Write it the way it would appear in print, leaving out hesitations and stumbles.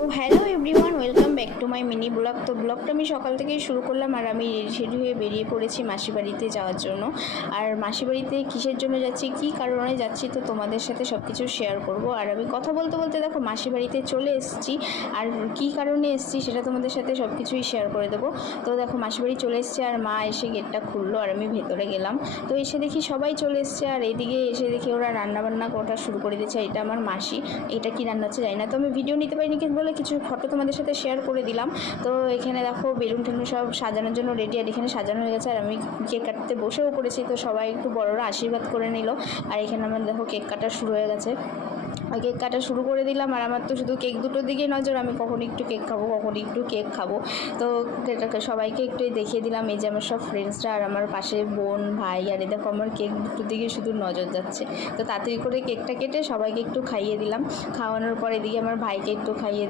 So hello everyone, welcome back to my mini blog. তো ব্লগটা আমি সকাল থেকেই শুরু করলাম, আর আমি রেডি হয়ে বেরিয়ে পড়েছি মাসি বাড়িতে যাওয়ার জন্য। আর মাসি বাড়িতে কিসের জন্য যাচ্ছি, কী কারণে যাচ্ছি, তো তোমাদের সাথে সব কিছু শেয়ার করব। আর আমি কথা বলতে বলতে দেখো মাসি বাড়িতে চলে এসেছি, আর কী কারণে এসেছি সেটা তোমাদের সাথে সব কিছুই শেয়ার করে দেবো। তো দেখো মাসি বাড়ি চলে এসেছে, আর মা এসে গেটটা খুললো, আর আমি ভেতরে গেলাম। তো এসে দেখি সবাই চলে এসছে, আর এইদিকে এসে দেখি ওরা রান্নাবান্না করা শুরু করে দিয়েছে। এটা আমার মাসি, এটা কি রান্না হচ্ছে জানি না, তো আমি ভিডিও নিতে পারিনি কিন্তু বলে কিছু ফটো তোমাদের সাথে শেয়ার করে দিলাম। তো এখানে দেখো বেলুন টেলুন সব সাজানোর জন্য রেডি, আর এখানে সাজানো হয়ে গেছে, আর আমি কেক কাটতে বসেও পড়েছি। তো সবাই একটু বড়রা আশীর্বাদ করে নিল, আর এখানে আমার দেখো কেক কাটা শুরু হয়ে গেছে। কেক কাটা শুরু করে দিলাম, আর আমার তো শুধু কেক দুটোর দিকেই নজর, আমি কখন একটু কেক খাবো কখন একটু কেক খাবো। তো সবাইকে একটু দেখিয়ে দিলাম, এই যে আমার সব ফ্রেন্ডসরা, আর আমার পাশে বোন ভাই, আর এই দেখো আমার কেক দুটোর দিকে শুধু নজর যাচ্ছে। তো তাড়াতাড়ি করে কেকটা কেটে সবাইকে একটু খাইয়ে দিলাম। খাওয়ানোর পর এদিকে আমার ভাইকে একটু খাইয়ে